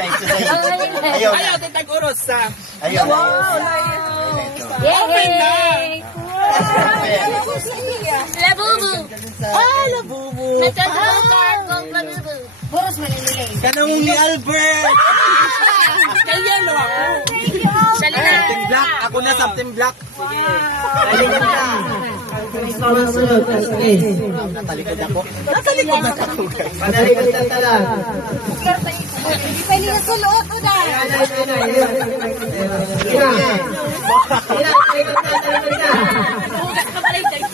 Ayaw. Ayaw, titag-uros sa. Ayaw. Yay! Labubu! Labubu! Labubu! Boros manililay. Kanang ni Albert! Kaya lo ako. Something black. Ako na something black. Talikod na. Natalikod ako. Natalikod na ako. Natalikod na talag. Hindi pa nila sulot ko na.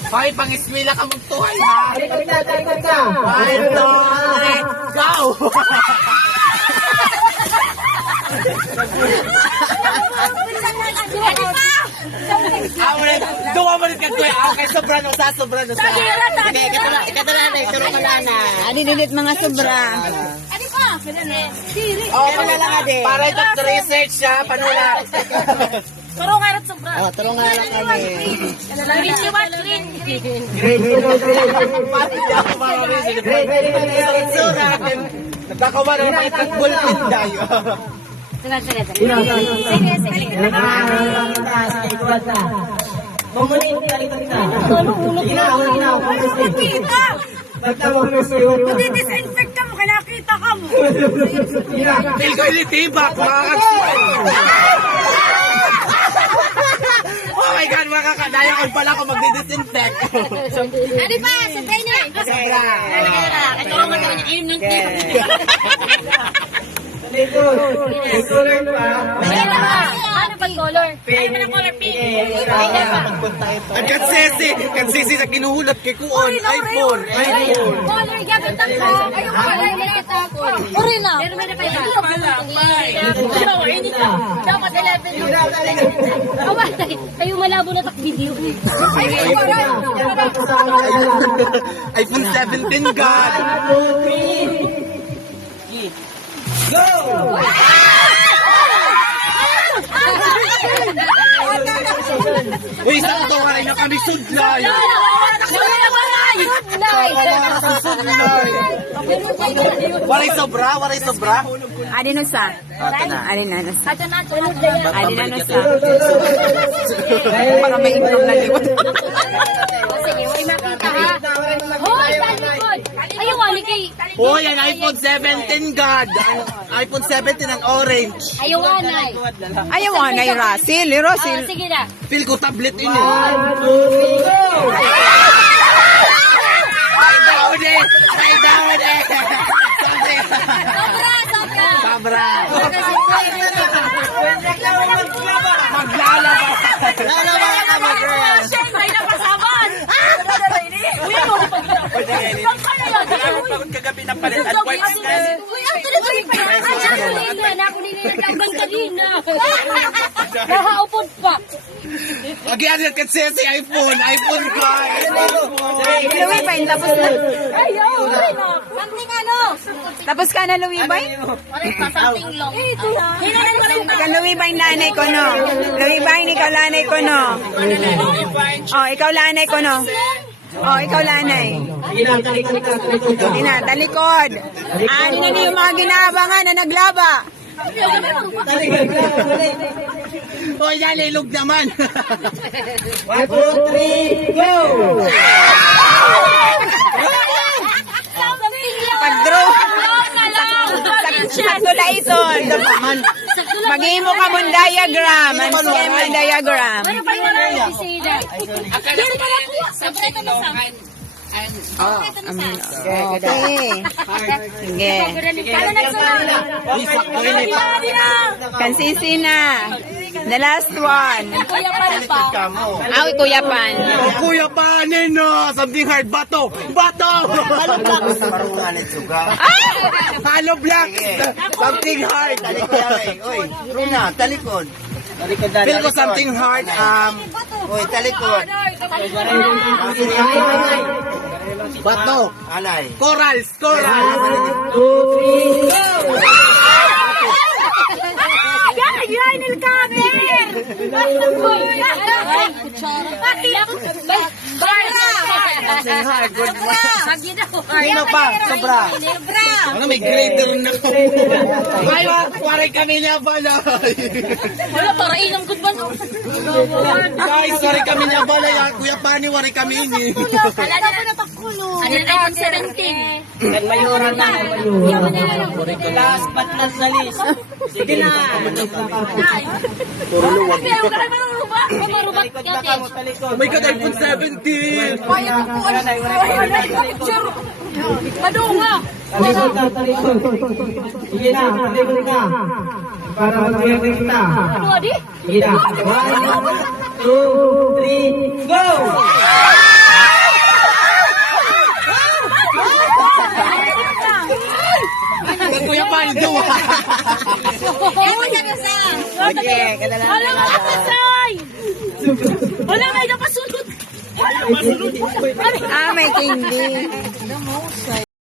Hoy, pang-ismila ka magtuhay ha. Talikod ka. 1, 2, 3, go! Duwa mo rin kagkuya. Okay, sobra no sa. Okay, katala. Turo mo na. Adinit mga sobra. Ano pa? Oh, panala ka din. Para ito research siya. Panula. Turo nga rin sobra. Oh, turo nga lang kami. Green si what? Green. Pati siya ako mga research. Nagkakawa na mga football pin tayo. Sige. Madi-disinfect ka mo, kinakita ka mo. Ilitibak, mga oh my God, mga kakadaya ko pala ako magdi-disinfect. Ano ba? Sabay na. Sobra. Ito ang magawin niya. Ayun nang Color pa. ano ba color? Ay, mo na color pink. Ang kansisi sa kinuhulat kay Kuon. iPhone. Color gamit ang ko. Ayun color gamit ang ko. Uri na. Pero may napay ba? Dapat 11. Tayo malabo na tak video. iPhone 17 God. Go! Uy, sa ito ka rin na kami sudlay. Waray sobra. Adinosa. Adinosa. Adinosa. Para may improve na liwat. Sige, may makita ha. Hoy, talikod. Ayaw, wali kay. Uy, ang iPhone 17 God. iPhone 17 ang orange. Ayaw, anay. Ayaw mo na yung Russell. Russell. Sige na. Feel ko tablet ini. Ay down eh. Sabra. Maglalaba ka ba, girl? Siyempre, napasaban. Pagod kagabi na palit at white skin. Uy, ang tuloy pa yan. Ako nila yung tawag kanina. Nahaupod pa. Lagyan niya kasi si iPhone 5. Louie Bine, tapos na. Ayaw, something ano? Tapos ka na, Louie Bine? Something long. Ito yan. Ikaw, Louie Bine, lanay ko, no? Louie Bine, ikaw lanay ko, no? Oh, ikaw lanay ko, no? Oh, ikaw lanay. Ina, talikod. Ano na yung mga ginabangan na naglaba? O yan, ilog naman. 1, 2, 3, go! Pag-draw. Sakto la ison. Mag-imo ka mong diagram. Ang schema diagram. Ano pa yung mga bisida? Sabre ito na sa. Okay. Sige. Ano nagsunod? Kansisi na. The last one. Kuya pa rin pa. Awi, Kuya Pan. Kuya panin no. Something hard. Bato. Halo blocks. Halo blocks. Something hard. Oy, Runa, talikod. Feel ko something hard. Oy, talikod. Bato. Alay. Corals. 2, 3, go! Yan, el kamer! Pati ako. Barra! Lagi daw. Sino pa? Sobra. Ano, may grader na ako. Ay, waray kami niya pala. Wala, para ilang good ba? Guys, waray kami niya pala. Kuya Pani, waray kami ini. Wala na pakulo. Ano na iPhone 17? Mayroon na. Last but not the least. Sige na. Puro luwag. Pero ka naman marubat. Marubat natin. Oh my God, iPhone 17. Ano nga? Sige na, talikod ka. Para mag-react kita. Ano adi? Sige na. 1, 2, 3, go! Kuya Pani, duwa. Okay, wala nga napasay! Wala nga napasunod! Ah, may candy.